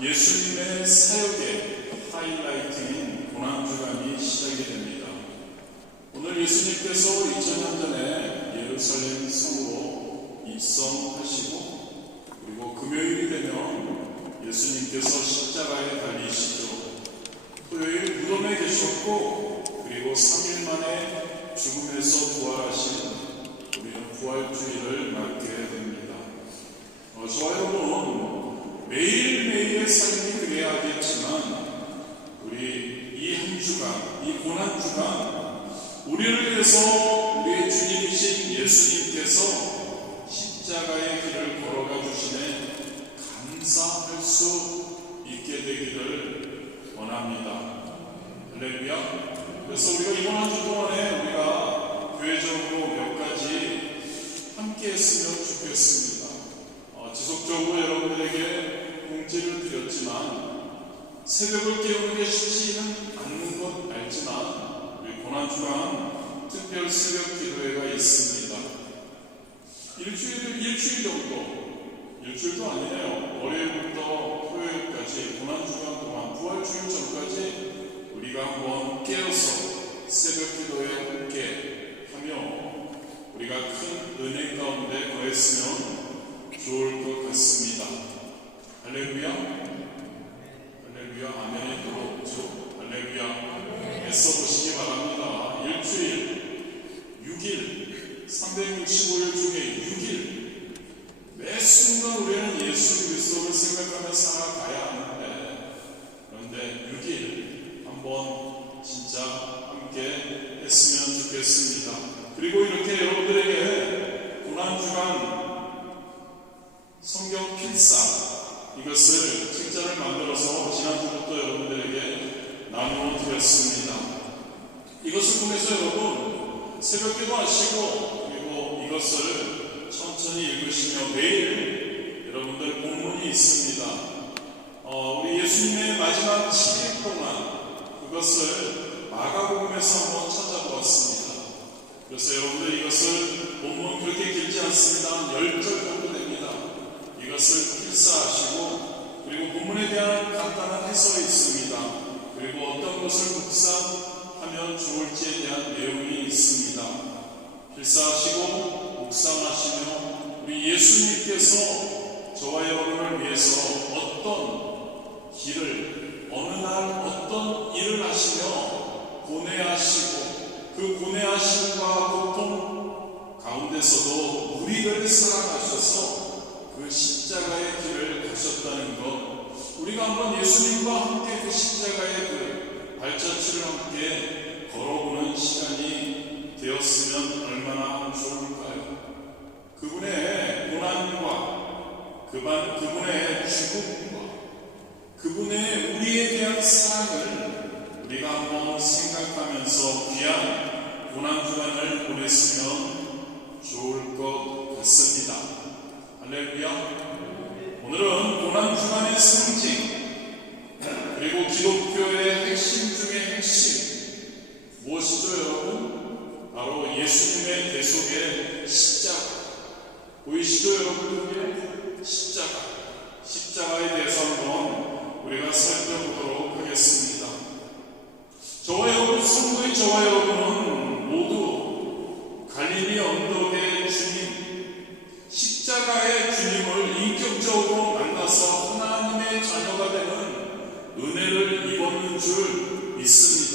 예수님의 사역의 하이라이트인 고난주간이 시작이 됩니다. 오늘 예수님께서 2000년 전에 예루살렘 성으로 입성하시고, 그리고 금요일이 되면 예수님께서 십자가에 달리시죠. 토요일 무덤에 계셨고, 그리고 3일 만에 죽음에서 부활하신 우리는 부활주의를 맞게 됩니다. 저와 여러분, 매일매일의 삶이 그래야 하겠지만 우리 이 한 주간, 이 고난주간, 우리를 위해서 우리의 주님이신 예수님께서 십자가의 길을 걸어가 주시네 감사할 수 있게 되기를 원합니다. 할렐루야. 그래서 우리가 이번 한 주 동안에 우리가 교회적으로 몇 가지 함께 했으면 좋겠습니다. 지속적으로 여러분들에게 공지를 드렸지만, 새벽을 깨우는 게 쉽지는 않는 건 알지만 우리 고난주간 특별 새벽 기도회가 있습니다. 일주일 정도, 일주일도 아니네요. 월요일부터 토요일까지 고난주간 동안 부활주일 전까지 우리가 한번 깨어서 새벽 기도에 함께 하며 우리가 큰 은혜 가운데 거했으면 좋을 것 같습니다. 할렐루야. 할렐루야. 아멘이 또 없죠. 할렐루야. 애써보시기 바랍니다. 일주일 6일 365일 중에 6일 매 순간 우리는 예수 그리스도를 생각하며 살아가야 하는데, 그런데 6일 한번 진짜 함께 했으면 좋겠습니다. 그리고 이렇게 여러분들에게 고난주간 성경 필사, 이것을 책자를 만들어서 지난주부터 여러분들에게 나누어 드렸습니다. 이것을 통해서 여러분 새벽기도 하시고, 그리고 이것을 천천히 읽으시며 매일 여러분들 본문이 있습니다. 우리 예수님의 마지막 7일 동안 그것을 마가복음에서 한번 찾아보았습니다. 그래서 여러분들 이것을 본문 그렇게 길지 않습니다. 10절 정도 됩니다. 이것을 필사하시고, 그리고 본문에 대한 간단한 해설이 있습니다. 그리고 어떤 것을 묵상하면 좋을지에 대한 내용이 있습니다. 필사하시고 묵상하시며 우리 예수님께서 저와 여러분을 위해서 어떤 길을, 어느 날 어떤 일을 하시며 고뇌하시고, 그 고뇌하심과 고통 가운데서도 우리를 사랑하셔서 그 십자가의 길을 가셨다는 것, 우리가 한번 예수님과 함께 그 십자가의 그 발자취를 함께 걸어보는 시간이 되었으면 얼마나 좋을까요? 그분의 고난과 그분의 죽음과 그분의 우리에 대한 사랑을 우리가 한번 생각하면서 귀한 고난주간을 보냈으면 좋을 것 같습니다. 할렐루야. 오늘은 고난주간의 상징, 그리고 기독교의 핵심 중의 핵심 무엇이죠 여러분? 바로 예수님의 대속의 십자가. 보이시죠 여러분들? 십자가에 대해서 한번 우리가 살펴보도록 하겠습니다. 저와 여러분, 성도인 저와 여러분은 모두 갈릴리 언덕의 주님, 십자가의 주님을 인격적으로 만나서 하나님의 자녀가 되는 은혜를 입었는 줄 믿습니다.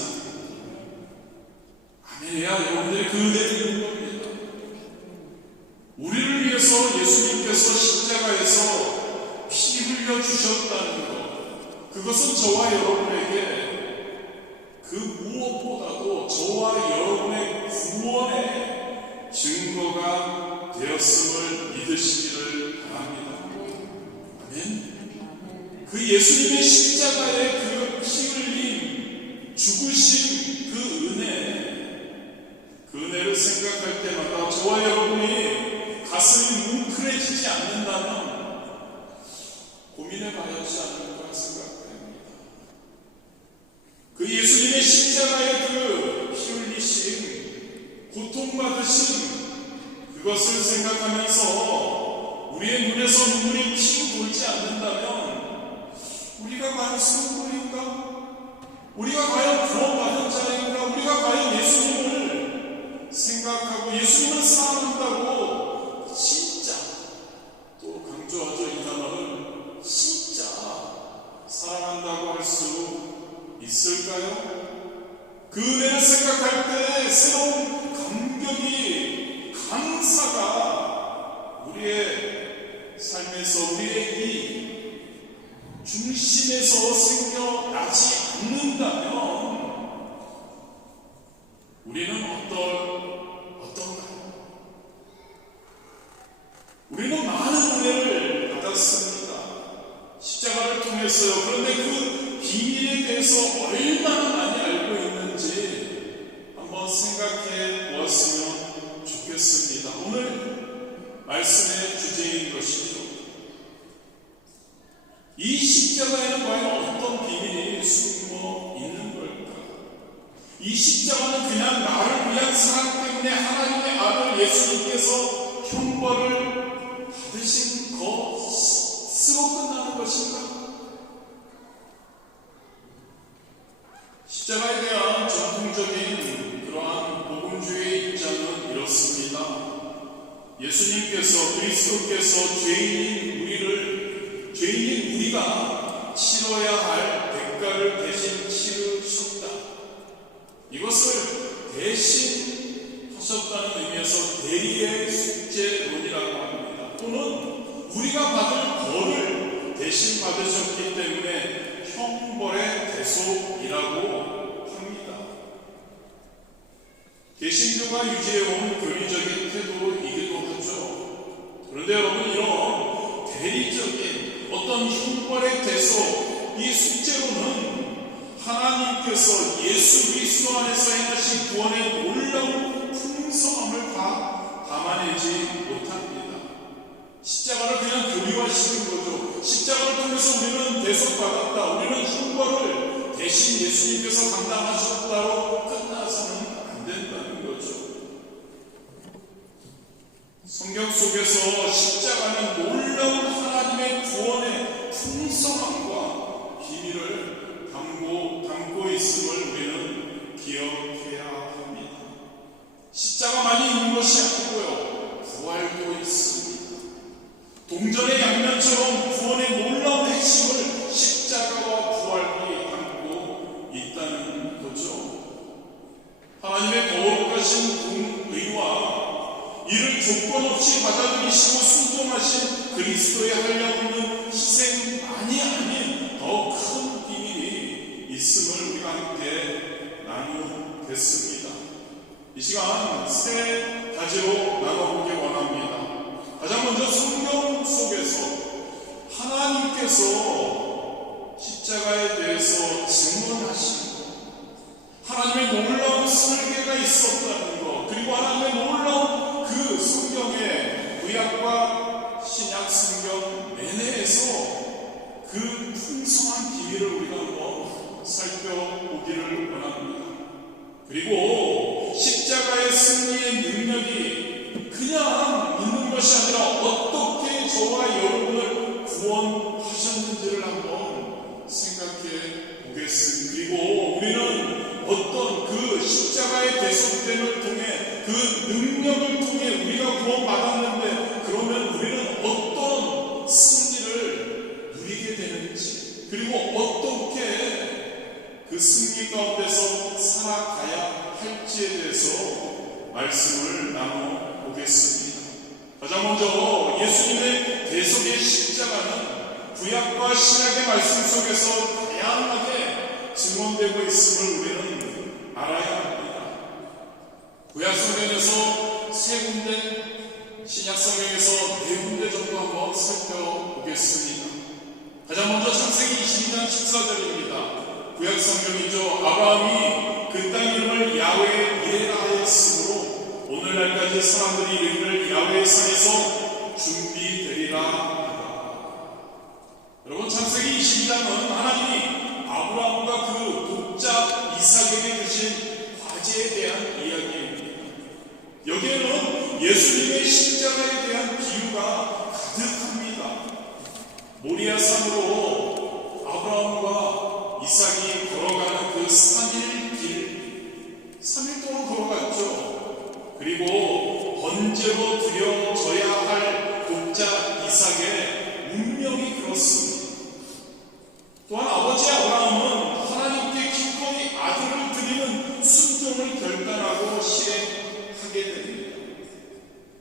아멘이야. 여러분들이 그 은혜를 입은 겁니다. 우리를 위해서 예수님께서 십자가에서 피 흘려 주셨다는 것, 그것은 저와 여러분에게 그 무엇보다도 저와 여러분의 구원의 증거가 되었음을 믿으시기를 바랍니다. 아멘. 그 예수님의 십자가의 그 피 흘림, 죽으신 그 은혜를 생각할 때마다 저와 여러분이 가슴이 뭉클해지지 않는다면 고민해봐야 하지 않을까 생각됩니다. 그 예수님의 십자가의 그 피 흘리심, 고통받으심, 그것을 생각하면서 우리의 눈에서 눈물이 핑 돌지 않는다면 성도인가? 우리가 과연 구원받은 자인가? 우리가 과연 예수님을 생각하고 예수님을 사랑한다고 진짜, 또 강조하죠, 이 단어를, 진짜 사랑한다고 할 수 있을까요? 그 은혜를 생각할 때 새로운 감격이, 감사가 우리의 삶에서, 우리의 이 중심에서 생겨나지 않는다면 우리는 어떤가요? 우리는 많은 은혜를 받았습니다. 십자가를 통해서요. 그런데 그 비밀에 대해서 얼마나 많이 알고 있는지 한번 생각해 보았으면 좋겠습니다. 오늘 말씀의 주제인 것이죠. 이 십자가에는 과연 어떤 비밀이 숨어 있는 걸까? 이 십자가는 그냥 나를 위한 사랑 때문에 하나님의 아들 예수님께서 형벌을 받으신 것으로 끝나는 것인가? 십자가에 대한 전통적인 그러한 복음주의 입장은 이렇습니다. 예수님께서, 그리스도께서 죄인인 우리가 치러야 할 대가를 대신 치르셨다. 이것을 대신 하셨다는 의미에서 대리의 숙제론이라고 합니다. 또는 우리가 받을 벌을 대신 받으셨기 때문에 형벌의 대속이라고 합니다. 개신교가 유지해온 교리적인 태도이기도 하죠. 그런데 여러분, 이런 대리적인 어떤 형벌의 대속, 이 숙제로는 하나님께서 예수 그리스도 안에서 행하신 구원의 놀라운 풍성함을 다 담아내지 못합니다. 십자가를 그냥 교리화시킨 거죠. 십자가를 통해서 우리는 대속받았다, 우리는 형벌을 대신 예수님께서 감당하셨다로 끝나서는 안 된다는 거죠. 성경 속에서 십자가는 놀라운 하나님의 구원의 풍성함과 비밀을 담고 있음을 우리는 기억해야 합니다. 십자가만이 있는 것이 아니고요, 부활도 있습니다. 동전의 양면처럼 구원의 놀라운 핵심을 십자가와 부활이 담고 있다는 거죠. 하나님의 거룩하신 공의와 이를 조건 없이 받아들이시고 순종하신 그리스도의 한량없는 희생만이 아닌 더 큰 비밀이 있음을 우리가 함께 나누겠습니다. 이 시간 세 가지로 나눠보기 원합니다. 가장 먼저 성경 속에서 하나님께서 십자가에 대해서 증언하시고 하나님의 놀라운 설계가 있었다는 것, 그리고 하나님의 놀라운 그 성경의 구약과 신약 성경 내내에서 그 풍성한 비밀을 우리가 한번 살펴보기를 원합니다. 그리고 십자가의 승리의 능력이 그냥 있는 것이 아니라 어떻게 저와 여러분을 구원하셨는지를 한번 생각해 보겠습니다. 그리고 우리는 어떤 그 십자가의 대속됨을 통해 그 능력을 통해 우리가 구원받았는데, 그러면 우리는 어떤 승리를 누리게 되는지, 그리고 어떻게 그 승리 가운데서 살아가야 할지에 대해서 말씀을 나눠보겠습니다. 가장 먼저 예수님의 대속의 십자가는 구약과 신약의 말씀 속에서 다양하게 증언되고 있음을 우리는 알아야 합니다. 구약 성경에서 세 군데, 신약 성경에서 네 군데 정도 한번 살펴보겠습니다. 가장 먼저 창세기 22장 14절입니다. 구약 성경이죠. 아브라함이 그 땅 이름을 야훼 이레라 하였으므로 오늘날까지 사람들이 이름을 야훼의 산에서 준비되리라. 여러분, 창세기 22장은 하나님이 아브라함과 그 독자 이삭에게 주신 과제에 대한 이야기입니다. 여기에는 예수님의 십자가에 대한 비유가 가득합니다. 모리아산으로 아브라함과 이삭이 걸어가는 그 3일 길, 3일 동안 걸어갔죠. 그리고 번제로 드려져야 할 독자 이삭의 운명이 그렇습니다. 또한 아버지 아브라함은 하나님께 기꺼이 아들을 드리는 순종을 결단하고 실행하게 됩니다.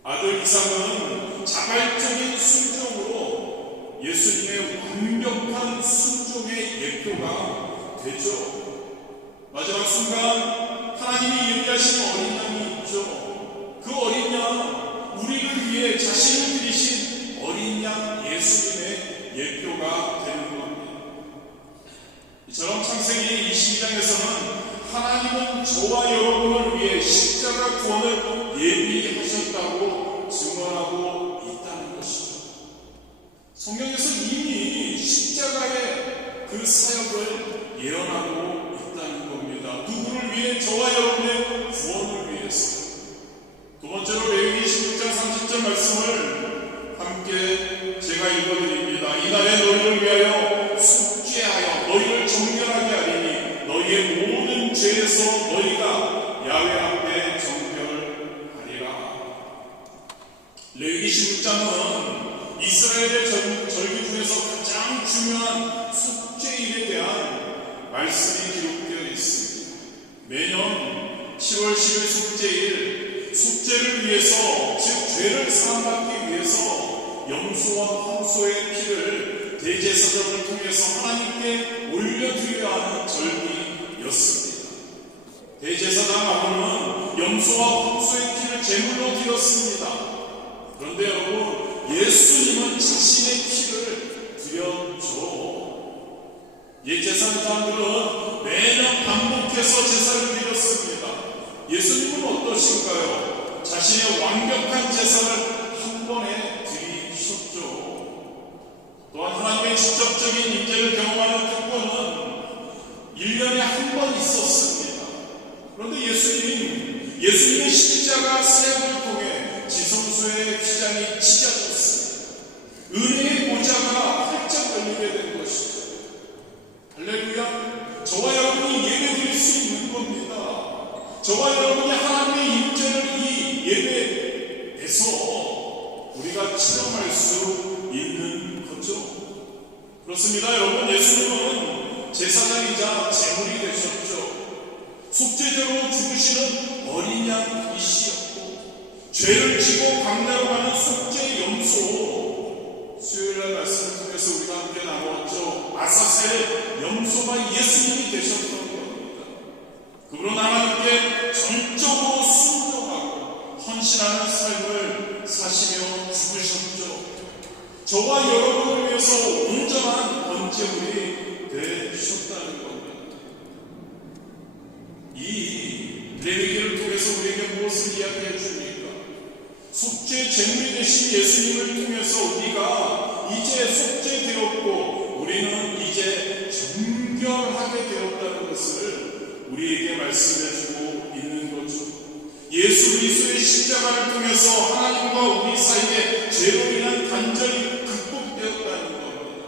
아들 이삭은 자발적인 순종으로 예수님의 완벽한 순종의 예표가 되죠. 마지막 순간 하나님이 예비하신 어린 양이 있죠. 그 어린 양, 우리를 위해 자신을 드리신 어린 양 예수님의 예표가 되는 겁니다. 이처럼 창세기 22장에서는 하나님은 저와 여러분을 위해 십자가 구원을 예비하셨다고 증언하고 있다는 것이죠. 성경에서 이미 십자가의 그 사역을 예언하고 있다는 겁니다. 누구를 위해? 저와 여러분의 구원을 위해서. 두 번째로 레위기 16장 30절 말씀을 함께 제가 읽어드립니다. 이날에 너희를 위하여 속죄하여 너희를 정결하게 하리니 너희의 모든 죄에서 너희가 야훼 앞에 정결하리라. 레위기 16장은 이스라엘의 절기 중에서 가장 중요한 속죄일에 대한 말씀이 기록되어 있습니다. 매년 10월 10일 속죄일, 속죄를 위해서, 즉 죄를 사함받기 위해서 염소와 황소의 피를 대제사장을 통해서 하나님께 올려드려야 하는 절기였습니다. 대제사장 아론은 염소와 황소의 피를 제물로 드렸습니다. 그런데 여러분, 예수님은 자신의 피를 드렸죠. 옛 제사장들은 매년 반복해서 제사를 드렸습니다. 예수님은 어떠신가요? 자신의 완벽한 제사를 한 번에 드리셨죠. 또한 하나님의 직접적인 임재를 경험하는 특권은 1년에 한 번 있었습니다. 그런데 예수님의 십자가 사역을 통해 지성소의 휘장이 찢어졌습니다. 은혜의 보좌가 활짝 열리게 된 것이죠. 할렐루야. 저와 여러분이 예배 드릴 수 있는 겁니다. 저와 여러분이 하나님의 임재를 이 예배에서 우리가 체험할 수 있는 거죠. 그렇습니다. 여러분, 예수님은 제사장이자 제물이 되셨죠. 속죄제로 죽으시는 어린 양이시였고, 죄를 지고 강나로 가는 속죄 염소, 수요일날 말씀을 통해서 우리가 함께 나누었죠. 아사셀 염소가 예수님이 되셨던 겁니다. 그분은 하나님께 전적으로 순종하고 헌신하는 삶을 사시며 죽으셨죠. 저와 여러분을 위해서 온전한 번제물이 되셨다는 겁니다. 이 레위기를 통해서 우리에게 무엇을 이야기해 줍니까? 속죄 제물이 되신 예수님을 통해서 우리가 이제 속죄되었고 우리는 이제 정결하게 되었다는 것을 우리에게 말씀해 주고 있는 거죠. 예수 그리스도의 십자가를 통해서 하나님과 우리 사이에 죄로 인한 단절이 극복되었다는 겁니다.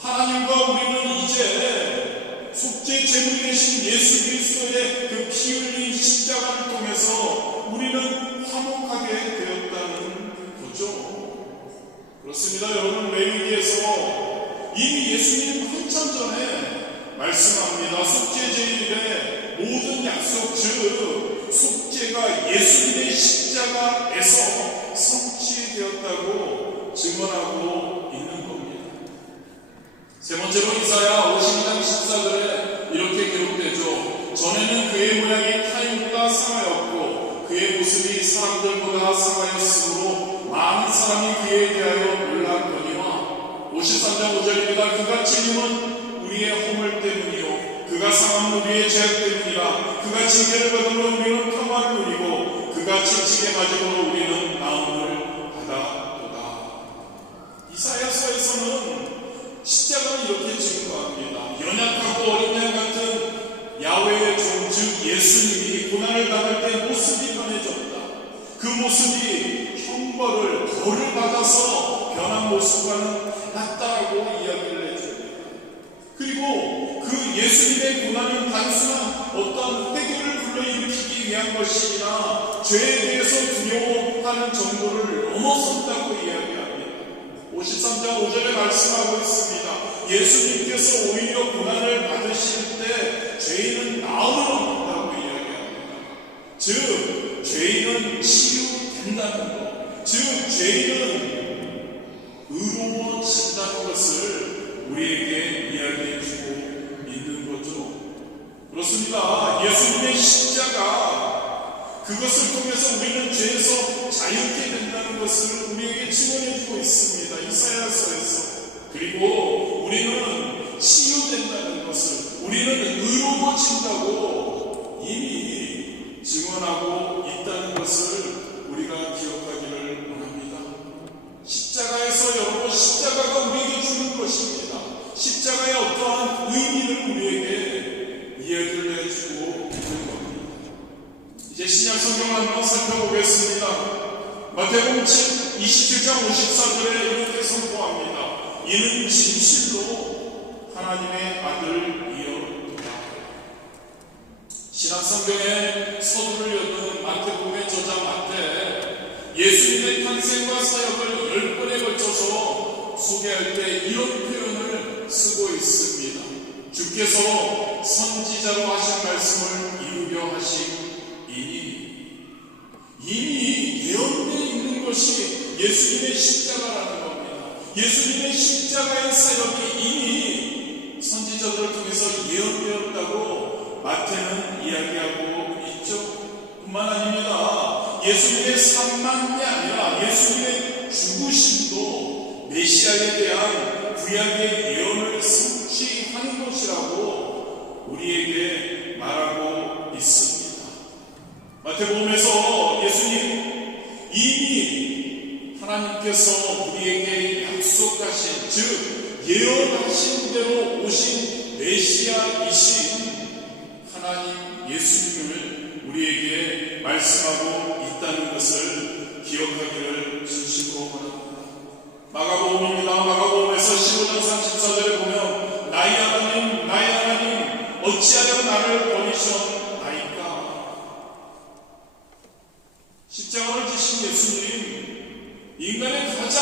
하나님과 우리는 이제 속죄 제물이 되신 예수 그리스도의 그 피 흘린 십자가를 통해서 우리는 화목하게 되었다는 거죠. 그렇습니다. 여러분, 레위기에서 이미 예수님 한참 전에 말씀합니다. 속죄 제일의 모든 약속, 즉 속죄가 예수님의 십자가에서 성취되었다고 증언하고 있는 겁니다. 세 번째로 이사야 52장 14절에 이렇게 기록되죠. 전에는 그의 모양이 타인보다 상하였고 그의 모습이 사람들보다 상하였으므로 많은 사람이 그에 대하여 놀랐거니와. 53장 5절입니다. 그가 찔림은 우리의 허물 때문이요 그가 상함은 우리의 죄악 때문이라. 그가 징계를 받음으로 우리는 평화를 누리고 그가 징치게 맞음으로 우리는 나음을 받았도다. 이사야서에서는 십자가는 이렇게 증거합니다. 연약하고 어린 양 같은 야훼의 종, 즉 예수님이 고난을 당할 때 모습이 변해졌다. 그 모습이 형벌을, 벌을 받아서 변한 모습과는 달랐다고 이야기를 해줍니다. 그 고난은 단순한 어떤 해결을 불러일으키기 위한 것이 아니라 죄에 대해서 두려워하는 정도를 넘어선다고 이야기합니다. 53장 5절에 말씀하고 있습니다. 예수님께서 오히려 고난을 받으실 때 죄인은 나음을 얻는다고 이야기합니다. 즉 죄인은 치유된다는 것, 즉 죄인은 의로워진다는 것을 우리에게 이야기해주고 있는 거죠. 그렇습니다. 예수님의 십자가, 그것을 통해서 우리는 죄에서 자유케 된다는 것을 우리에게 증언해주고 있습니다. 이사야서에서. 그리고 우리는 치유된다는 것을, 우리는 의로워진다고 이미 증언하고 있다는 것을 우리가 기억하기를 원합니다. 십자가에서 여러분, 십자가가 우리에게 주는 것입니다. 십자가의 어떠한 의미를 우리에게 이야기를 해주고 있는 겁니다. 이제 신약 성경을 한번 살펴보겠습니다. 마태복음 27장 54절에 이렇게 선포합니다. 이는 진실로 하나님의 아들이었다. 신약 성경의 서두를 여는 마태복음의 저자 마태, 예수님의 탄생과 사역을 10번에 걸쳐서 소개할 때 이런 표현을 쓰고 있습니다. 주께서 선지자로 하신 말씀을 이루려 하시니, 이미 예언되어 있는 것이 예수님의 십자가라는 겁니다. 예수님의 십자가의 사역이 이미 선지자들을 통해서 예언되었다고 마태는 이야기하고 있죠. 뿐만 아닙니다. 예수님의 삶만이 아니라 예수님의 죽으심도 메시아에 대한 구약의 예언을 성취하는 것이라고 우리에게 말하고 있습니다. 마태복음에서 예수님 이미 하나님께서 우리에게 약속하신, 즉 예언하신 대로 오신 메시아이신 하나님 예수님을 우리에게 말씀하고 있다는 것을 기억하기를 진심으로 바랍니다. 마가복음입니다. 마가복음에서 15장 34절에 보면 나의 하나님, 나의 하나님, 어찌하여 나를 버리셨나이까. 십자가를 지신 예수님, 인간의 가장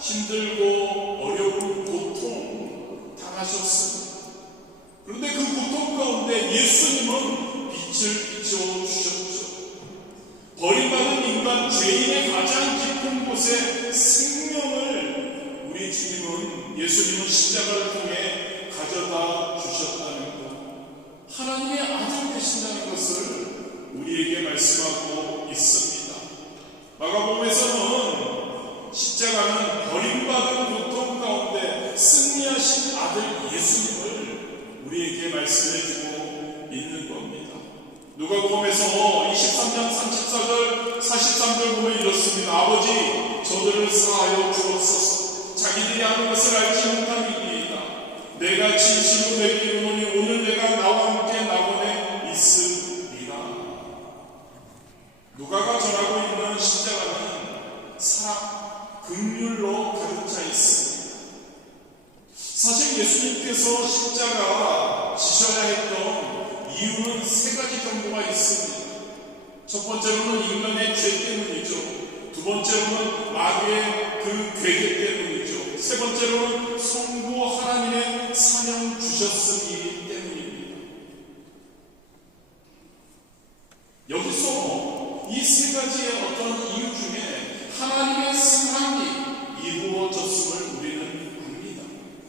힘들고 어려운 고통 당하셨습니다. 그런데 그 고통 가운데 예수님은 빛을 비춰주셨죠. 버림받은 인간, 죄인의 가장 깊은 곳에 생명을 우리 주님은, 예수님은 십자가를 통해 가져다 주셨다는 것, 하나님의 아들 되신다는 것을 우리에게 말씀하고 있습니다. 마가복음에서는 십자가는 버림받은 고통 가운데 승리하신 아들 예수님을 우리에게 말씀해주고 있는 겁니다. 누가복음에서 23장 34절 43절 보면 이렇습니다. 아버지, 저들을 사하여 주옵소서. 자기들이 하는 것을 알지 못함이니이다. 내가 진실로 내게 이르노니 오늘 내가 나와 함께 낙원에 있으리라. 누가가 전하고 있는 십자가는 사랑, 긍휼로 가득 차 있습니다. 사실 예수님께서 십자가 지셔야 했던 이유는 세 가지 정도가 있습니다. 첫 번째로는 인간의 죄 때문이죠. 두 번째로는 마귀의 그 괴계 때문이죠. 세 번째로는 성부 하나님의 사명 주셨으기 때문입니다. 여기서 이 세 가지의 어떤 이유 중에 하나님의 사랑이 이루어졌음을 우리는 압니다.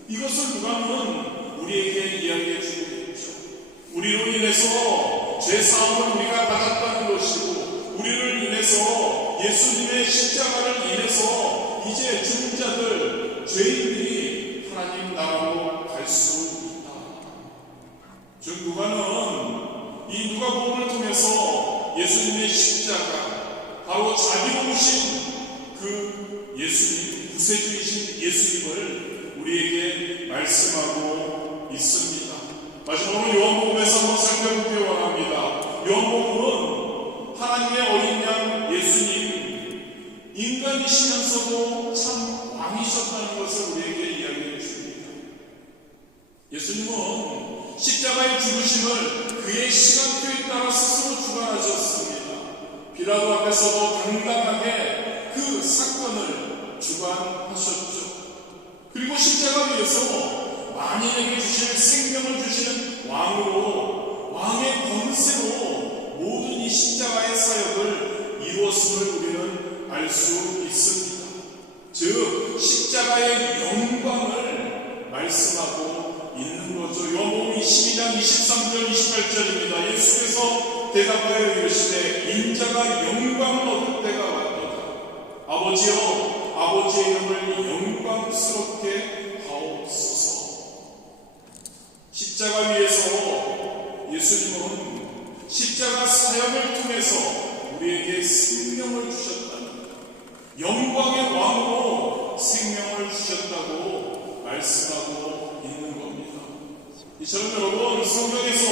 이것을 누가는 우리에게 이야기해 주고 있죠. 우리로 인해서 죄사함을 우리가 받았다는 것이고, 우리를 인해서 예수님의 십자가를 인해서 이제 죽은 자들, 죄인들이 하나님 나라로 갈 수 있다. 즉 누가는 이 누가복음을 통해서 예수님의 십자가, 바로 자비로 오신 그 예수님, 구세주이신 예수님을 우리에게 말씀하고 있습니다. 마지막으로 요한복음에서 한번 살펴보기 원합니다. 요한복음은 하나님의 어린 양 예수님, 인간이시면서도 참 왕이셨다는 것을 우리에게 이야기해 줍니다. 예수님은 십자가의 죽으심을 그의 시간표에 따라 스스로 주관하셨습니다. 빌라도 앞에서도 당당하게 그 사건을 주관하셨죠. 그리고 십자가 위에서 만인에게 주실 생명을 주시는 왕으로, 왕의 권세로 모든 이 십자가의 사역을 이루었음을 우리는 알 수 있습니다. 즉 십자가의 영광을 말씀하고 있는 거죠. 요한복음 22장 23절 28절입니다. 예수께서 대답하여 이르시되 인자가 영광을 얻을 때가 왔도다. 아버지여, 아버지의 이름을 영광스럽게 하옵소서. 십자가 위에서 예수님은 십자가 사역을 통해서 우리에게 생명을 주셨다는, 영광의 왕으로 생명을 주셨다고 말씀하고 있는 겁니다. 이처럼 여러분, 성경에서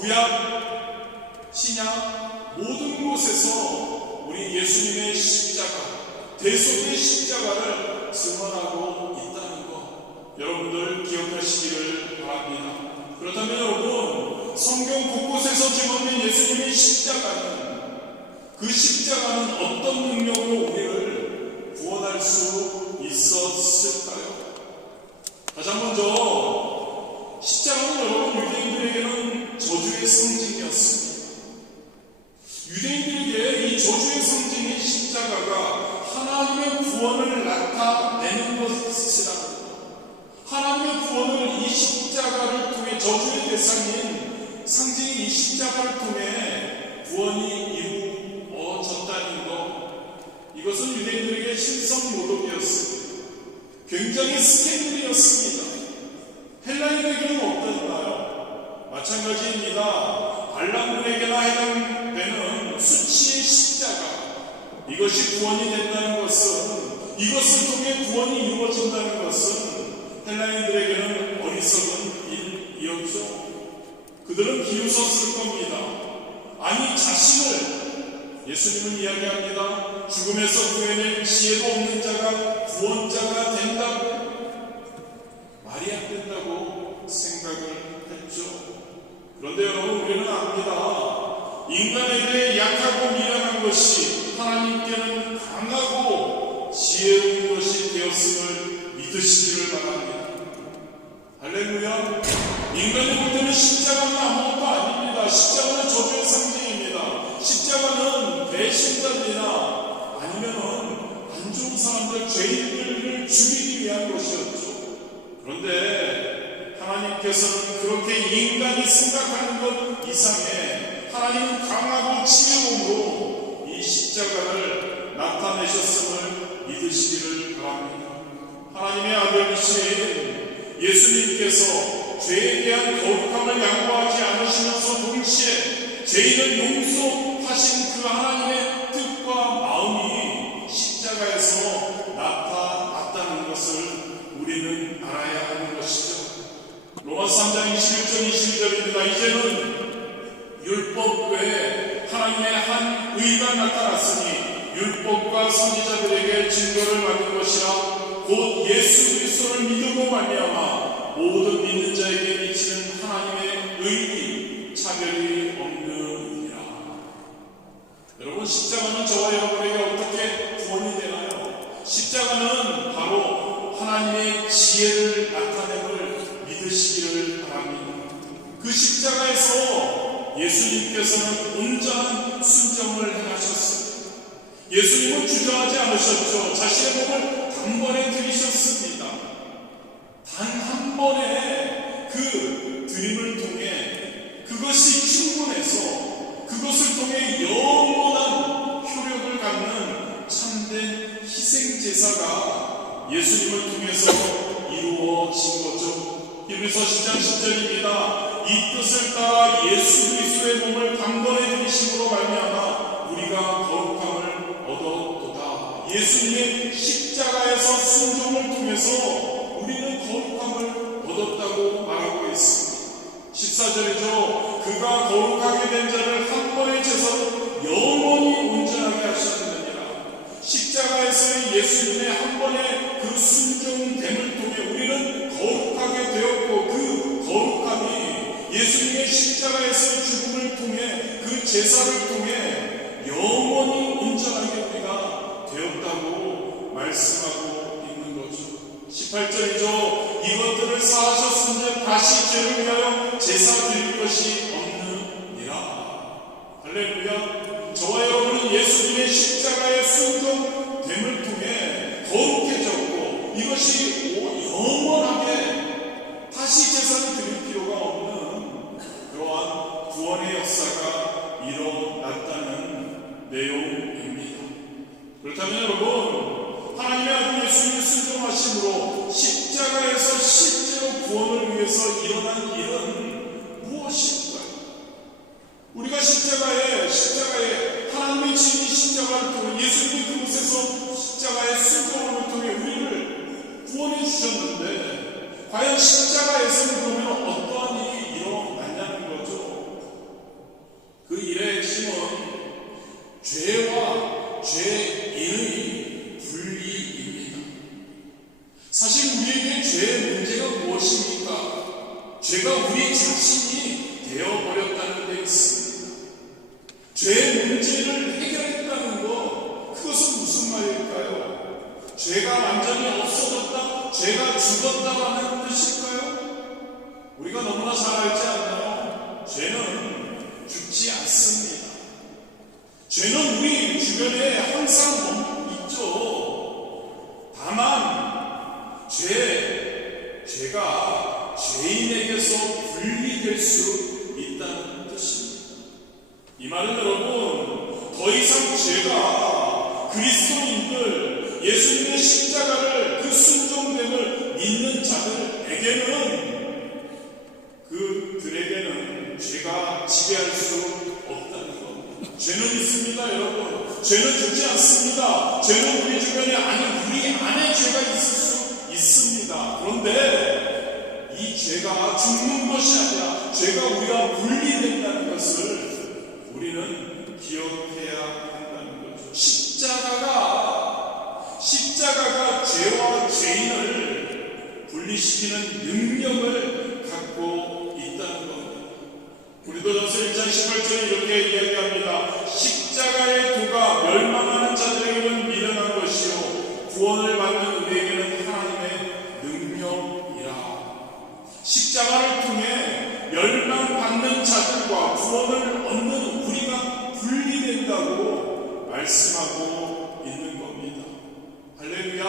구약, 신약 모든 곳에서 우리 예수님의 십자가, 대속의 십자가를 증언하고 있다는 것, 여러분들 기억하시기를 바랍니다. 그렇다면 여러분, 성경 곳곳에서 증언된 예수님의 십자가는, 그 십자가는 어떤 능력으로 우리를 구원할 수 있었을까요? 다시 한 번 더, 십자가는 여러분 유대인들에게는 저주의 상징이었습니다. 유대인들에게 이 저주의 상징인 십자가가 하나님의 구원을 나타내는 것이라는 것, 하나님의 구원을 이 십자가를 통해, 저주의 대상인 상징인 이 십자가를 통해 구원이 이루어졌다는 것, 이것은 유대인들에게 신성모독이었습니다. 굉장히 스캔들이었습니다. 헬라인에게는 어땠나요? 마찬가지입니다. 발람군에게나 해당되는 수치의 십자가, 이것이 구원이 된다는 것은, 이것을 통해 구원이 이루어진다는 것은 헬라인들에게는 어리석은 일이었죠. 그들은 비웃었을 겁니다. 아니, 자신을, 예수님은 이야기합니다. 죽음에서 구해낼 지혜도 없는 자가 구원자가 된다고, 말이 안 된다고 생각을 했죠. 그런데 여러분, 우리는 압니다. 인간에게 약하고 미련한 것이 하나님께는 강하고 지혜로운 것이 되었음을 믿으시기를 바랍니다. 할렐루야. 인간이 볼 때는 십자가는 아무것도 아닙니다. 십자가는 저주의 상징입니다. 십자가는 배신자들이나 아니면은 안 좋은 사람들, 죄인들을 죽이기 위한 것이었죠. 그런데 하나님께서는 그렇게 인간이 생각하는 것 이상의, 하나님은 강하고 지혜로움으로 이 십자가를 나타내셨음을 믿으시기를 바랍니다. 하나님의 아들이신 예수님께서 죄에 대한 거룩함을 양보하지 않으시면서 동시에 죄인을 용서하신 그 하나님의 뜻과 마음이 십자가에서 나타났다는 것을 우리는 알아야 하는 것이죠. 로마서 3장 21절 22절입니다. 이제는 율법 외에 하나님의 한 의가 나타났으니 율법과 선지자들에게 증거를 받은 것이라 곧 예수 그리스도를 믿음으로 말미암아 모든 믿는 자에게 미치는 하나님의 의이 차별이 없느니라. 여러분, 십자가는 저와 여러분에게 어떻게 구원이 되나요? 십자가는 바로 하나님의 지혜를 나타냄을 믿으시기를 바랍니다. 그 십자가에서 예수님께서는 온전한 순종을 행하셨습니다. 예수님은 주저하지 않으셨죠. 자신의 몸을 단번에 드리셨습니다. 단 한 번의 그 드림을 통해 그것이 충분해서 그것을 통해 영원한 효력을 갖는 참된 희생제사가 예수님을 통해서 이루어진 거죠. 히브리서 10장 10절입니다. 이 뜻을 따라 예수 그리스도의 몸을 단번에 드리심으로 말미암아 우리가 거룩함을 얻었도다. 예수님의 십자가에서 순종을 통해서 우리는 거룩함을 얻었다고 말하고 있습니다. 14절이죠. 그가 거룩하게 된 자를 한 번의 제사로 영원히 온전하게 하셨느니라. 십자가에서의 예수님의 한 번의 그 순종됨을 통해 우리는 거룩하게 되었고 그 거룩함이 제사를 통해 영원히 온전하게 우리가 되었다고 말씀하고 있는 거죠. 18절이죠. 이것들을 사하셨은즉 다시 죄를 위하여 제사 드릴 것이 없느니라. 할렐루야. 저와 여러분은 예수님의 십자가의 순종됨을 통해 거룩해졌고, 이것이 영원하게 다시 제사를 드릴 필요가 없는 그러한 구원의 역사가 일어났다는 내용입니다. 그렇다면 여러분, 하나님의 아들 예수님의 순종하심으로 십자가에서 실제로 구원을 위해서 일어난 일은 무엇일까요? 우리가 십자가에 하나님의 진리 십자가를 통해 예수님이 그곳에서 십자가의 순종을 통해 우리를 구원해 주셨는데, 과연 십자가에서는 그러면 어떠한 일이 일어났냐는 거죠. 그 일의 핵심은 죄와 죄인의 분리입니다. 사실 우리에게 죄의 문제가 무엇입니까? 죄가 우리 자신이 되어버렸다는 데 있습니다. 죄의 문제를 해결했다는 것, 그것은 무슨 말일까요? 죄가 완전히 없어졌다, 죄가 죽었다라는 뜻일까요? 우리가 너무나 잘 알지 않나요? 죄는 죽지 않습니다. 죄는 우리 주변에 항상 있죠. 다만 죄가 죄인에게서 분리될 수 있다는 뜻입니다. 이 말은 여러분, 더 이상 죄가 그리스도인들, 예수님의 십자가를, 그 순종됨을 믿는 자들에게는, 그들에게는 죄가 지배할 수 없다는 것. 죄는 있습니다, 여러분. 죄는 죽지 않습니다. 죄는 우리 주변에, 우리 안에 죄가 있을 수 있습니다. 그런데 이 죄가 죽는 것이 아니라 죄가 우리가 분리된다는 것을 우리는 기억해야 한다는 거죠. 십자가가 죄와 죄인을 분리시키는 능력을 갖고 있다는 겁니다. 고린도전서 1장 18절에 이렇게 이야기합니다. 십자가의 도가 멸망하는 자들에게는 미련한 것이요 구원을 받는 우리에게는 하나님의 능력이라. 십자가를 통해 멸망받는 자들과 구원을 얻는 우리가 분리된다고 말씀하고 있는 겁니다. 할렐루야.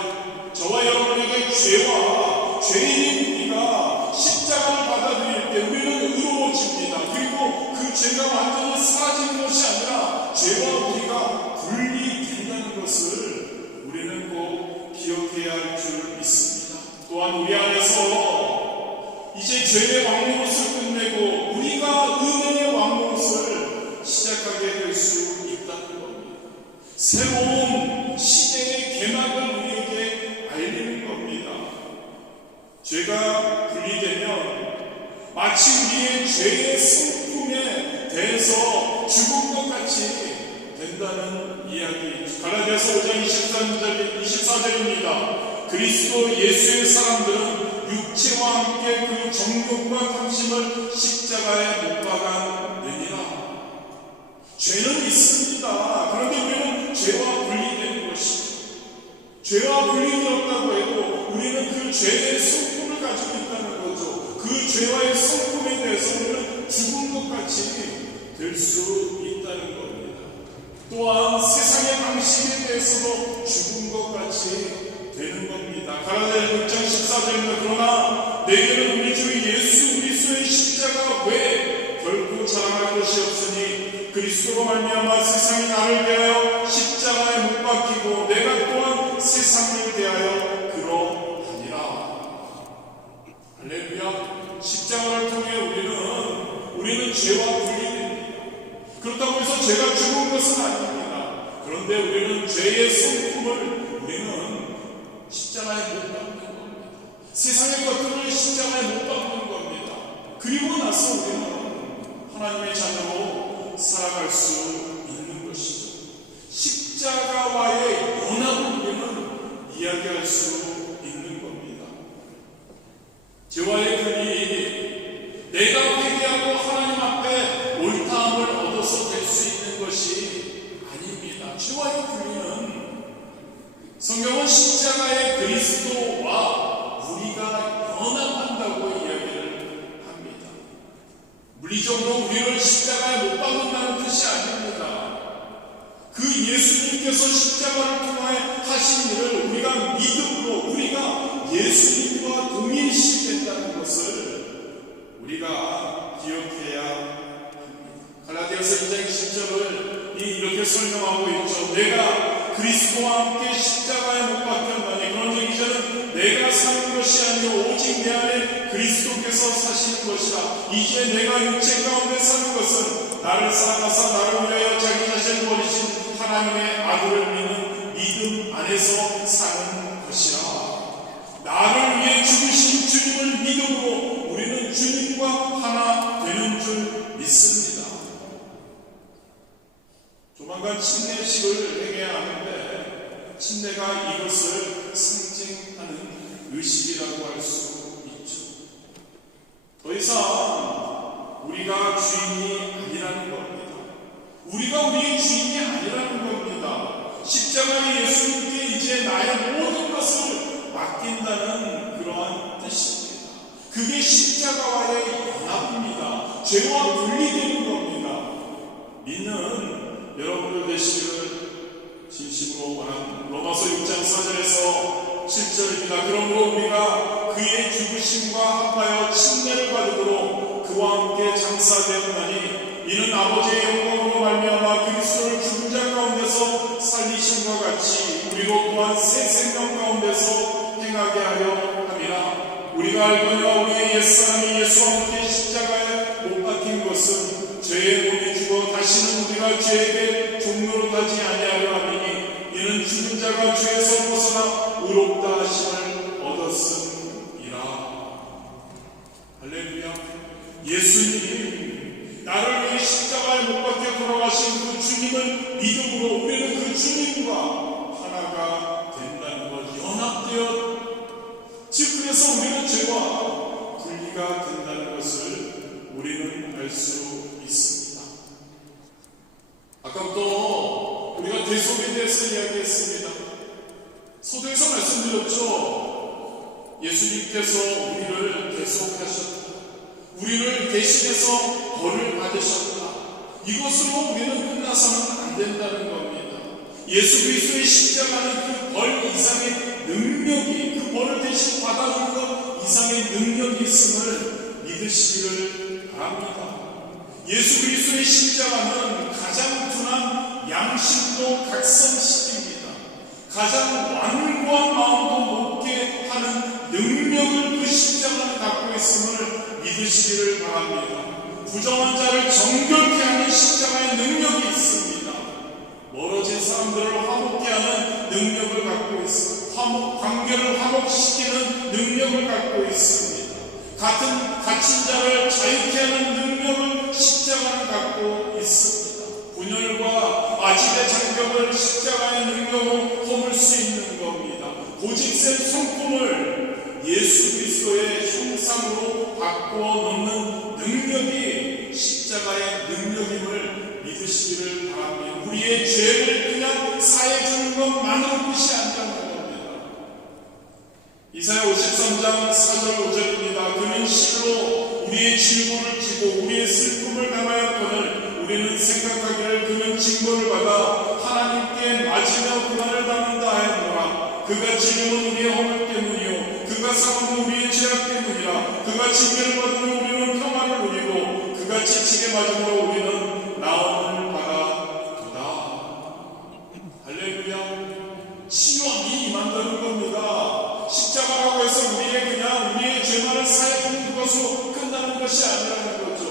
저와 여러분에게 죄와 죄인인 우리가 십자가를 받아들일 때 우리는 의로워집니다. 그리고 그 죄가 완전히 사라지는 것이 아니라 죄와 우리가 분리된다는 것을 우리는 꼭 기억해야 할 줄 믿습니다. 또한 우리 안에서 이제 죄의 왕노릇을 끝내고 우리가 은혜의 왕노릇을 시작하게 될 수 있다는 겁니다. 새로운 시대의 개막을 우리에게 알리는 겁니다. 죄가 분리되면 마치 우리의 죄의 성품에 대해서 죽은 것 같이 된다는 이야기. 갈라디아서 5장 24절입니다. 그리스도 예수의 사람들은 육체와 함께 그 정욕과 탐심을 십자가에 못 박았느니라. 죄는 있습니다. 그런데 우리는 죄와 분리되는 것이죠. 죄와 분리되었다고 해도 우리는 그 죄의 성품을 가지고 있다는 거죠. 그 죄와의 성품에 대해서 우리는 죽은 것 같이 될 수 있다는 겁니다. 또한 세상의 방식에 대해서도 죽은 것 같이 되는 겁니다. 갈라디아서 6장 14절입니다. 그러나 내게는 우리 주 예수 그리스도의 십자가가 왜 결코 자랑할 것이 없으니 그리스도로 말미암아 세상이 나를 대하여 십자가에 못 박히고 내가 또한 세상을 대하여 그러하니라. 할렐루야. 십자가를 통해 우리는 죄와 분리됩니다. 그렇다고 해서 죄가 죽은 것은 아닙니다. 그런데 우리는 죄의 성품을 우리는 십자가에 못 박는 겁니다. 세상의 것들을 십자가에 못 박는 겁니다. 그리고 나서 우리는 하나님의 자녀로 살아갈 수 있는 것이죠. 십자가와의 연합을 우리는 이야기할 수 있는 겁니다. 죄와의 분이 내가 회개하고 하나님 앞에 옳다함을 얻어서 될 수 십자가의 그리스도와 우리가 연합한다고 이야기를 합니다. 물리적으로 우리를 십자가에 못 박는다는 뜻이 아닙니다. 그 예수님께서 십자가를 통해 하신 일을 우리가 믿음으로 우리가 예수님과 동일시됐다는 것을 우리가 기억해야 합니다. 갈라디아서 2장 10절을 이렇게 설명하고 있죠. 내가 그리스도와 함께 십자가에 못 박혔나니 그런즉 이제는 내가 사는 것이 아니요 오직 내 안에 그리스도께서 사시는 것이라. 이제 내가 육체 가운데 사는 것은 나를 사랑하사 나를 위하여 자기 자신을 버리신 하나님의 아들을 믿는 믿음 안에서 사는 것이라. 나를 위해 죽으신 주님을 믿음으로 우리는 주님과 하나 되는 줄 믿습니다. 조만간 침례식을 행해야 하는데 침례가 이것을 상징하는 의식이라고 할 수 있죠. 더 이상 우리가 주인이 아니라는 겁니다. 우리가 우리의 주인이 아니라는 겁니다. 십자가의 예수님께 이제 나의 모든 것을 맡긴다는 그러한 뜻입니다. 그게 십자가와의 연합입니다. 죄와 분리되는 겁니다. 믿는 여러분들 되시기를 진심으로 원합니다. 로마서 6장 4절에서 7절입니다. 그러므로 우리가 그의 죽으심과 합하여 침례를 받음으로 그와 함께 장사되었나니 이는 아버지의 영광으로 말미암아 그리스도를 죽은 자 가운데서 살리심과 같이 우리로 또한 새 생명 가운데서 행하게 하려 함이라. 우리가 알거니와 우리의 옛사람이 예수와 함께 십자가에 못 박힌 것은 죄의 몸이 죽어 다시는 우리가 죄에게 종로로 가지 아니하려 함이니 이는 죽은 자가 죄에서 벗어나 의롭다 하심을 얻었음이라. 할렐루야. 예수님 나를 위해 십자가에 못 박혀 돌아가신 그 주님을 믿음으로 우리는 그 주님과 하나가 된다는 것, 연합되어 즉 그래서 우리는 죄와 분리가 된다는 것을 우리는 알 수 있습니다. 아까부터 우리가 대속에 대해서 이야기했습니다. 서두에서 말씀드렸죠. 예수님께서 우리를 대속하셨다. 우리를 대신해서 벌을 받으셨다. 이것으로 우리는 끝나서는 안 된다는 겁니다. 예수 그리스도의 십자가는 그 벌 이상의 능력이, 그 벌을 대신 받아주는 것 이상의 능력이 있음을 믿으시기를 바랍니다. 예수 그리스도의 십자가는 가장 둔한 양심도 각성시킵니다. 가장 완고한 마음도 높게 하는 능력을 그 십자가는 갖고 있음을 믿으시기를 바랍니다. 부정한 자를 정결케 하는 십자가의 능력이 있습니다. 멀어진 사람들을 화목케 하는 능력을 갖고 있습니다. 관계를 화목시키는 능력을 갖고 있습니다. 갇힌 자를 자유케 하는 능력을 십자가는 갖고 있습니다. 분열과 아집의 장벽을 십자가의 능력으로 허물 수 있는 겁니다. 고집센 손금을 예수 그리스도의 형상으로 바꾸어 놓는 능력이 십자가의 능력임을 믿으시기를 바랍니다. 우리의 죄를 그냥 사해주는 것만으로 끝이 아니라는 겁니다. 이사야 53장 4절 5절입니다. 그는 실로 우리의 질고를 지고 우리의 슬픔을 당하였거늘 우리는 생각하기를 그는 징벌을 받아 하나님께 맞으며 고난을 받는다 하였노라. 그가 찔림은 우리의 허물 때문이요 그가 상함은 우리의 죄악 때문이라. 그가 징계를 받으며 우리는 평안을 누리고 그가 지치게 맞음으로 우리는 나음을 받았도다. 할렐루야. 치유함이 임한다는 겁니다. 십자가라고 해서 우리의 죄만을 사해주는 그것으로 끝나는 것이 아니라는 거죠.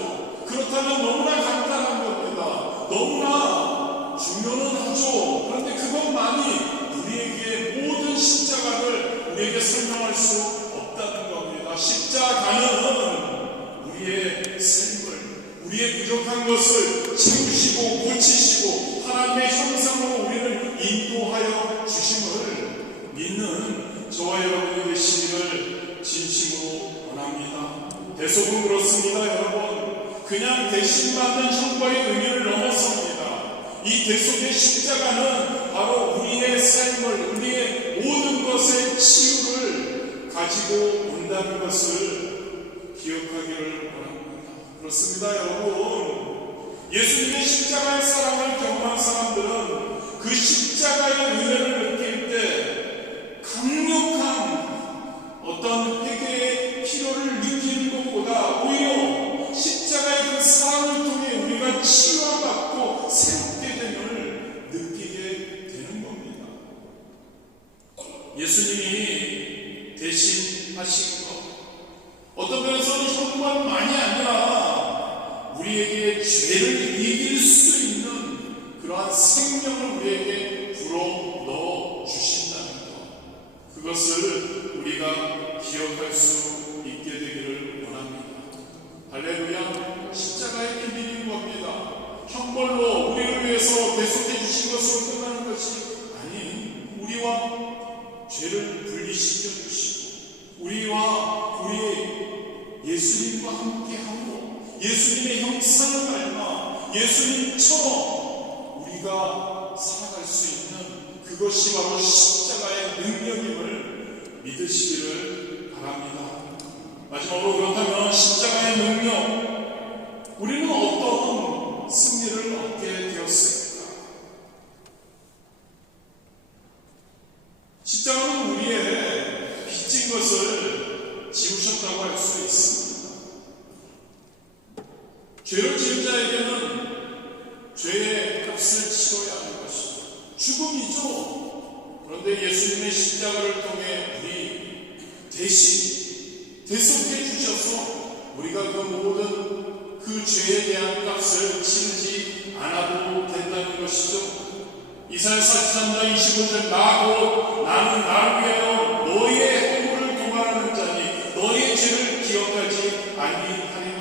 그렇다면 너무나 간단한 겁니다. 너무나 중요는 하죠. 그런데 그것만이 우리에게 모든 십자가를 우리에게 설명할 수 없다는 겁니다. 십자가는 우리의 삶을, 우리의 부족한 것을 채우시고 고치시고 하나님의 형상으로 우리를 인도하여 주심을 믿는 저와 여러분이 되시기를 진심으로 원합니다. 대속은 그렇습니다. 여러분 그냥 대신받는 형벌의 의미를 넘어섭니다. 이 대속의 십자가는 바로 우리의 삶을, 우리의 모든 것의 치유를 가지고 온다는 것을 기억하기를 원합니다. 그렇습니다, 여러분. 예수님의 십자가의 사랑을 경험한 사람들은 그 십자가의 은혜를 느낄 때 강력한 어떤 회개의 필요를 느끼는 것보다 오히려 십자가의 그 사랑을 통해 우리가 치유받고 새롭게 됨을 느끼게 되는 겁니다. 예수님이 대신 하신 것, 어떤 면에서는 현관만이 아니라 우리에게 죄를 이길 수 있는 그러한 생명을 우리에게 불어 넣어 주신다는 것, 그것을 우리가 기억할 수 있게 되기를 원합니다. 할렐루야. 십자가의 비밀인 겁니다. 형벌로 우리를 위해서 대속해 주신 것으로 끝나는 것이 아닌, 우리와 죄를 분리시켜 주시고 우리와 우리 예수님과 함께하고 예수님의 형상을 닮아 예수님처럼 우리가 살아갈 수 있는 그것이 바로 십자가의 능력임을 믿으시기를 바랍니다. 마지막으로, 그렇다면 십자가의 능력, 우리는 어떤 승리를 얻게 되었습니까? 십자가는 우리의 빚진 것을 지우셨다고 할 수 있습니다. 죄를 지은 자에게는 죄의 값을 치러야 하는 것이죠. 죽음이죠. 그런데 예수님의 십자가를 통해 우리 대신 대속해 주셔서 우리가 그 모든 그 죄에 대한 값을 치르지 않아도 된다는 것이죠. 이사야 43장 25절, 나는 나를 위하여 너의 허물을 도말하는 자니 너의 죄를 기억하지 아니하리라.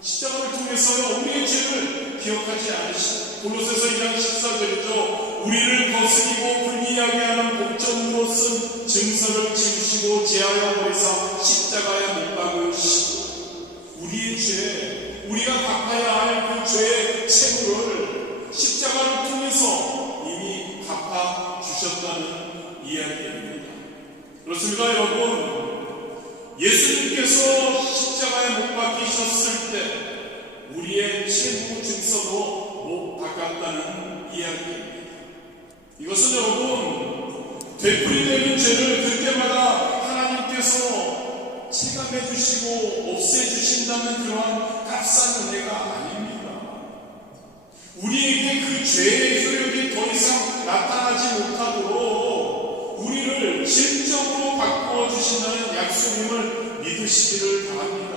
십자가를 통해서 우리의 죄를 기억하지 않으시고, 골로새서 2장 14절이죠. 우리를 거스리고 불리하게 하는 복전으로 쓴 증서를 지우시고 제하여 버리사 십자가에 못 박으시고, 우리의 죄, 우리가 갚아야 할 그 죄의 채무를 십자가를 통해서 이미 갚아 주셨다는 이야기입니다. 그렇습니다, 여러분. 예수님께서 십자가에 못 박히셨을 때 우리의 채무 증서도 못 닦았다는 이야기입니다. 이것은 여러분, 되풀이되는 죄를 그때마다 하나님께서 체감해 주시고 없애 주신다는 그러한 값싼 은혜가 아닙니다. 우리에게 그 죄의 효력이 더 이상 나타나지 못하도록 우리를 질적으로 바꾸어 주신다는 약속임을 믿으시기를 바랍니다.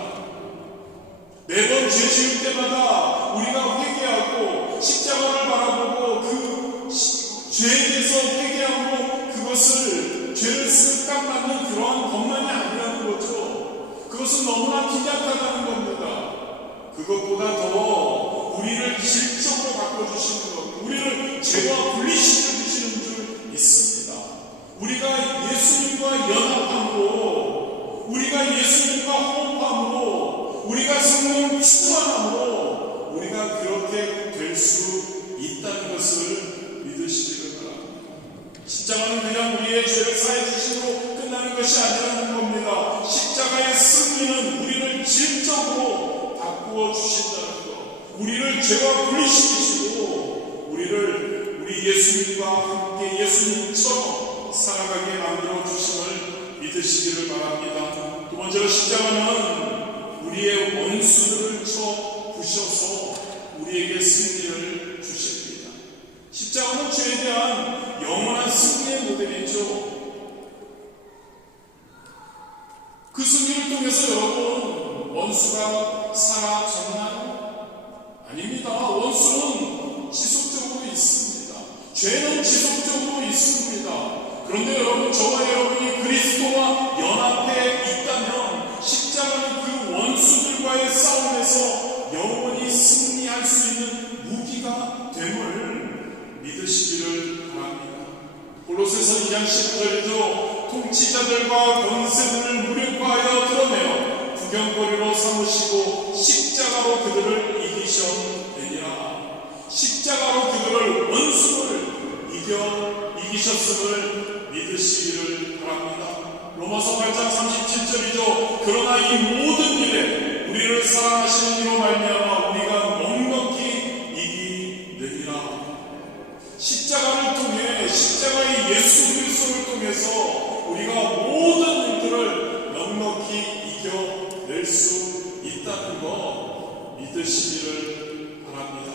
매번 죄 지을 때마다 우리가 회개하고 십자가를 바라보고 그 죄에 대해서 회개하고 그것을 죄를 습관받는 그러한 것만이 아니라는 거죠. 그것은 너무나 빈약하다는 겁니다. 그것보다 더 우리를 질적으로 바꿔주시는 것, 우리를 죄와 분리시켜 주시는 줄 믿습니다. 우리가 예수님과 연합함으로, 우리가 예수님과 호흡함으로, 우리가 성령 충만함으로 우리가 그렇게 될 수 있다는 것을 믿으시기를 바랍니다. 십자가는 그냥 우리의 죄를 사해 주심으로 끝나는 것이 아니라는 겁니다. 십자가의 승리는 우리를 질적으로 바꾸어 주신다는 것, 우리를 죄와 분리시키시고 우리 예수님과 함께 예수님처럼 살아가게 만들어 주심을 믿으시기를 바랍니다. 두 번째로, 십자가는 우리의 원수들을 쳐 부셔서 우리에게 승리를 주십니다. 십자가는 죄에 대한 영원한 승리의 모델이죠. 그 승리를 통해서 여러분, 원수가 사라졌나요? 아닙니다. 원수는 지속적으로 있습니다. 죄는 지속적으로 있습니다. 그런데 여러분, 저와 여러분이 그리스도와 연합해 있다면 십자가는 그 원수들과의 싸움에서 영원히 승리할 수 있는 무기가 됨을 믿으시기를 바랍니다. 골로새서 2장 10절이죠. 통치자들과 권세들을 무력화하여 드러내어 구경거리로 삼으시고 십자가로 그들을 이기셨느니라. 십자가로 그들을 그러나 이 모든 일에 우리를 사랑하시는 이로 말미암아 우리가 넉넉히 이기느니라. 십자가를 통해 십자가의 예수 그리스도를 통해서 우리가 모든 일들을 넉넉히 이겨낼 수 있다는 거 믿으시기를 바랍니다.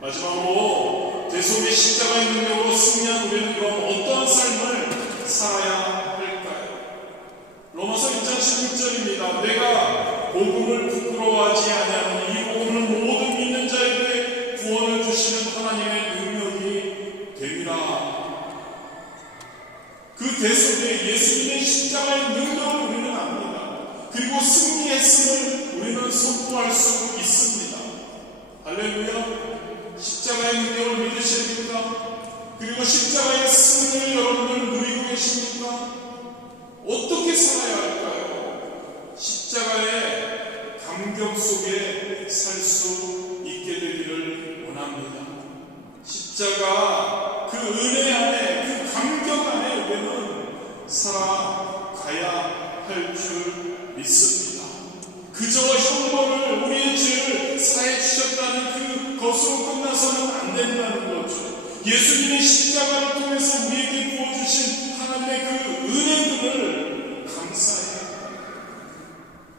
마지막으로 대속의 십자가의 능력으로 승리한 우리는 그럼 어떠한 삶을 살아야 할까요? 로마서 1장 16절입니다. 내가 복음을 부끄러워하지 아니하노니 이 복음은 모든 믿는 자에게 구원을 주시는 하나님의 능력이 됩니다. 그 대속의 예수님의 십자가의 능력을 우리는 압니다. 그리고 승리했음을 우리는 선포할 수 있습니다. 할렐루야. 십자가의 능력을 믿으십니까? 그리고 십자가의 승리를 여러분들 누리고 계십니까? 어떻게 살아야 할까요? 십자가의 감격 속에 살 수 있게 되기를 원합니다. 십자가 그 은혜 안에 그 감격 안에 우리는 살아가야 할 줄 믿습니다. 그저 형벌을 우리의 죄를 사해 주셨다는 그것으로 끝나서는 안 된다는 거죠. 예수님의 십자가를 통해서 우리에게 부어주신 하나님의 그 은혜들을 감사해요.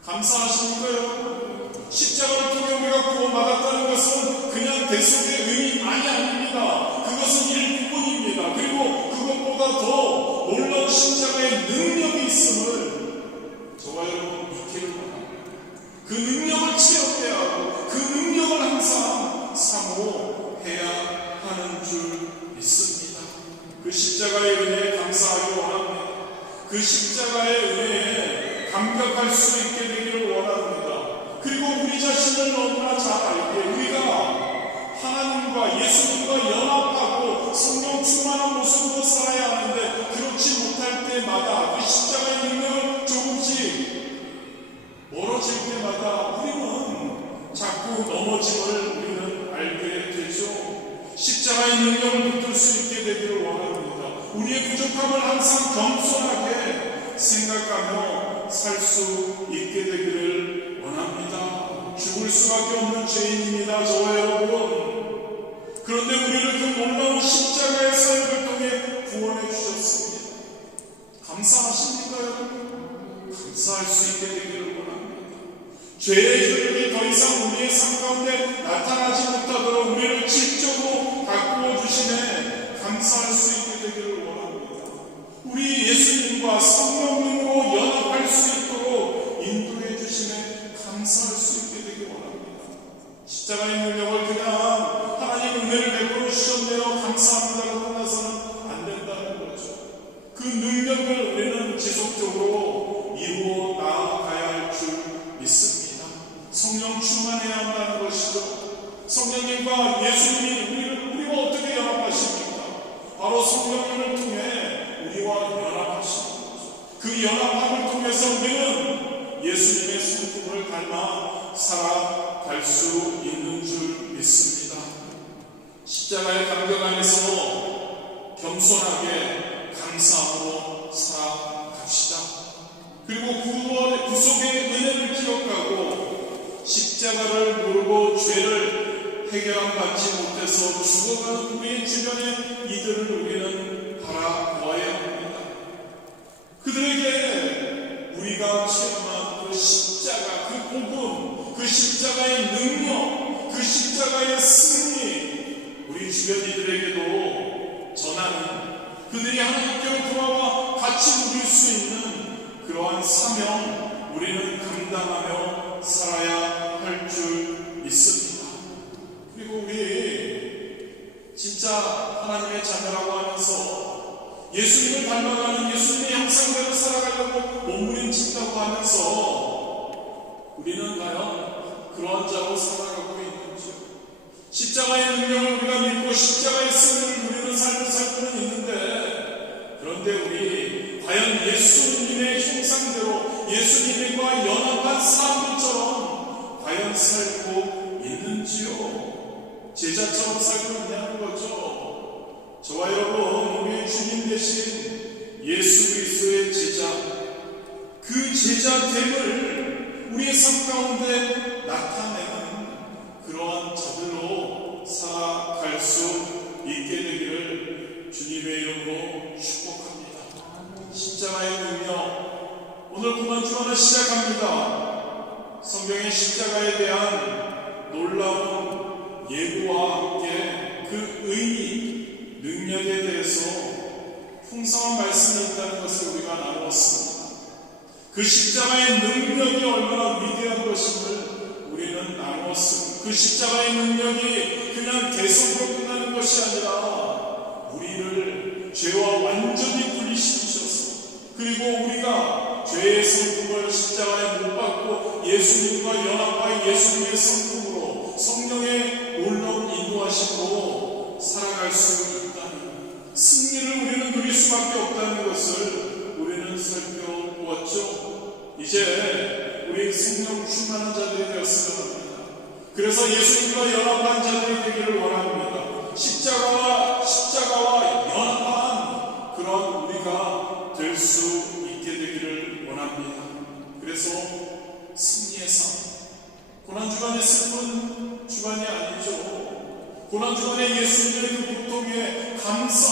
감사하십니까 여러분? 십자가를 통해 우리가 구원받았다는 것은 그냥 대속의 의미만이 아닙니다. 그것은 일부분입니다. 그리고 그것보다 더 놀라운 십자가의 능력이 있음을 저와 여러분 믿기를 바랍니다. 그 능력을 체험해야 하고 그 능력을 항상 사모해야 하는 줄 믿습니다. 그 십자가의 은혜에 감사하기 원합니다. 그 십자가의 은혜에 감격할 수 있게 되기를 원합니다. 그리고 우리 자신을 너무나 잘 알기에 우리가 하나님과 예수님과 연합하고 성령 충만한 모습으로 살아야 하는데 그렇지 못할 때마다 그 십자가의 능력을 조금씩 멀어질 때마다 우리는 자꾸 넘어짐을 우리는 알게 되죠. 십자가의 능력을 붙들 수 있게 되기를 원합니다. 우리의 부족함을 항상 겸손하게 생각하며 살 수 있게 되기를 원합니다. 죽을 수밖에 없는 죄인입니다. 저와 여러분. 그런데 우리를 그 놀라운 십자가의 사역을 통해 구원해 주셨습니다. 감사하십니까 여러분? 감사할 수 있게 되기를 원합니다. 죄의 효력이 더 이상 우리의 삶 가운데 나타나지 못하도록 우리를 질적으로 바꾸어 주시네 감사할 수 있게 되기를 원합니다. 우리 예수님과 성령님으로 연합할 수 있도록 인도해 주시네 감사할 수 있게 되기를 원합니다. 십자가의 능력을 그냥 하나님 은혜를 베풀어 주셨네요 감사합니다로 끝나서는 안 된다는 거죠. 그 능력을 우리는 지속적으로 이루어 나아가야 할 줄 믿습니다. 성령 충만해야 한다는 것이죠. 성령님과 예수님이 우리와 어떻게 연합하십니까? 바로 성령님을 통해 우리와 연합하시는 거죠. 그 연합함을 통해서 우리는 예수님의 성품을 닮아 살아갈 수 있는 줄 믿습니다. 십자가의 감격 안에서 겸손하게 감사함으로 살아갑시다. 그리고 구속의 은혜를 기억하고 십자가를 모르고 죄를 해결함 받지 못해서 죽어가는 우리의 주변의 이들을 우리는 바라보아야 합니다. 그들에게 우리가 체험한 그 십자가, 그 복음, 그 십자가의 능력, 그 십자가의 승리 우리 주변 이들에게도 전하는 그들이 하나님께로 돌아와 같이 누릴 수 있는 그러한 사명 우리는 감당하며 살아야 할 줄 믿습니다. 그리고 우리 진짜 하나님의 자녀라고 하면서 예수님을 닮아가는 예수님의 형상대로 살아가려고 몸부림친다고 하면서 우리는 과연 그러한 자로 살아가고 있는지 십자가의 능력을 우리가 믿고 십자가의 승리를 누리는 삶을 살고는 있는데 그런데 우리 과연 예수님의 형상대로 예수님과 연합한 사람들처럼 과연 살고 있는지요? 제자처럼 살고 있냐는 거죠. 저와 여러분 우리 주님 대신 예수 그리스도의 제자 그 제자 됨을 우리의 삶 가운데 나타내는 그러한 저들로 살아갈 수 있게 되기를 주님의 이름으로 축복합니다. 십자가의 능력, 오늘 고난주간을 시작합니다. 성경의 십자가에 대한 놀라운 예고와 함께 그 의미, 능력에 대해서 풍성한 말씀이 있다는 것을 우리가 나누었습니다. 그 십자가의 능력이 얼마나 위대한 것임을 우리는 나누었습니다. 그 십자가의 능력이 그냥 대속으로 끝나는 것이 아니라 우리를 죄와 완전히 분리시키셔서, 그리고 우리가 죄의 성품을 십자가에 못 박고 예수님과 연합하여 예수님의 성품으로 성령의 놀라운 인도하심으로 살아갈 수 있다는, 승리를 우리는 누릴 수밖에 없다는 것을 우리는 살펴보았죠. 이제 우리 성령 충만한 자들이 되었으면 합니다. 그래서 예수님과 연합한 자들이 되기를 원합니다. 십자가와 연합한 그런 우리가 될 수 있게 되기를 원합니다. 그래서 승리의 삶, 고난주간의 슬픈 주간이 아니죠. 고난주간에 예수님의 그 고통에 감사